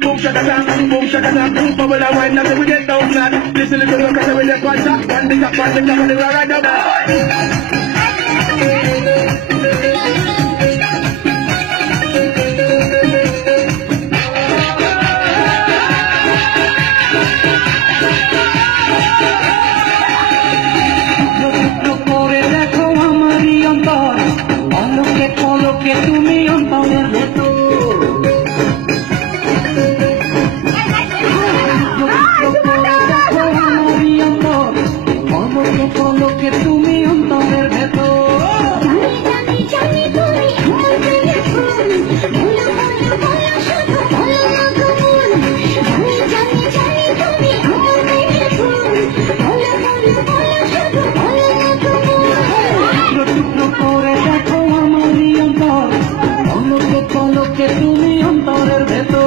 Boom shaka boom bubble and wine, nothing we get down flat. This little girl cause with the punch up, and the top, and the right up. করে দেখো আমারই অন্তর, পলকে পলকে তুমি অন্তরের ভেতর। করে দেখো আমারই অন্তর, পলকে পলকে তুমি অন্তরের ভেতর। করে দেখো আমারই অন্তর, পলকে পলকে তুমি অন্তরের ভেতর।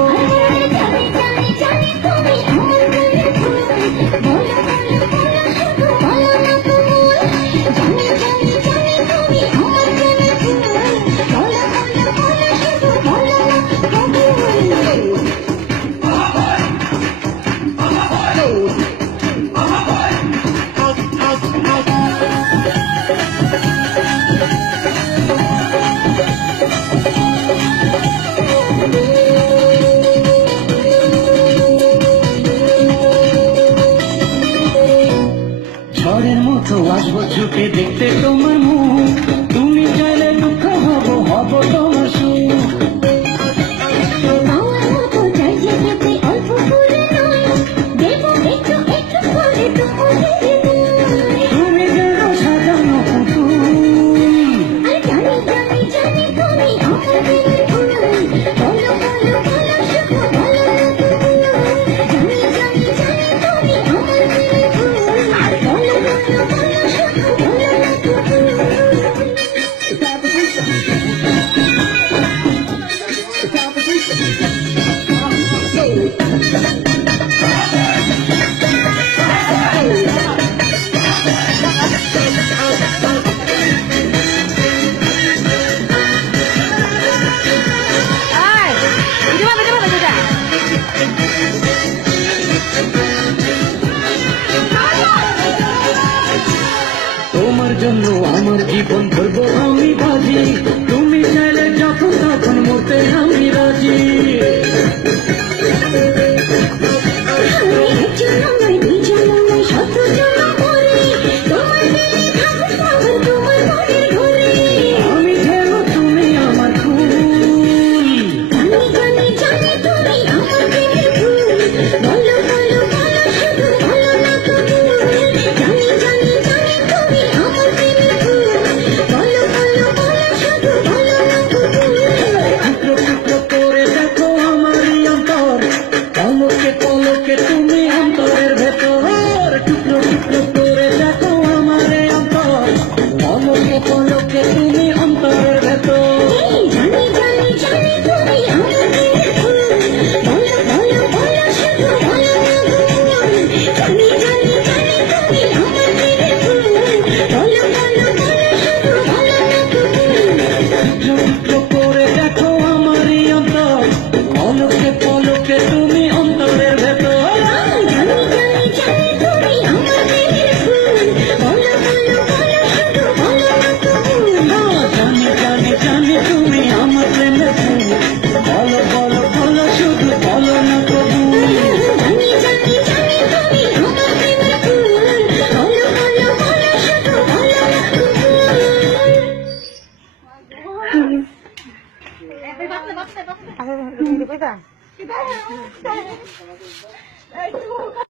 ঝড়ের মতো আসবো ছুটে দেখতে তোমার মুখ, তুমি চাইলে দুঃখ হব হব তোমার সুখ। তুমি যেন সাজানো পুতুল, তোমার জন্য আমার জীবন ধরবো আমি বাজি, তুমি চাইলে যখন তখন মরতে আমি রাজি। আমি যেন তুমি আমার ফুল, করে দেখো আমারই অন্তর, পলকে পলকে তুমি অন্তরের ভেতর। টুকরো টুকরো করে দেখো আমারই অন্তর, পলকে পলকে তুমি অন্তরের ভেতর। টুকরো করে দেখো আমারই অন্তর, পলকে পলকে তুমি অন্তরের ভেতর। জানি জানি জানি তুমি আমার প্রেমের ফুল, বলো বলো বলো শুধু বলো না কবু। আচ্ছা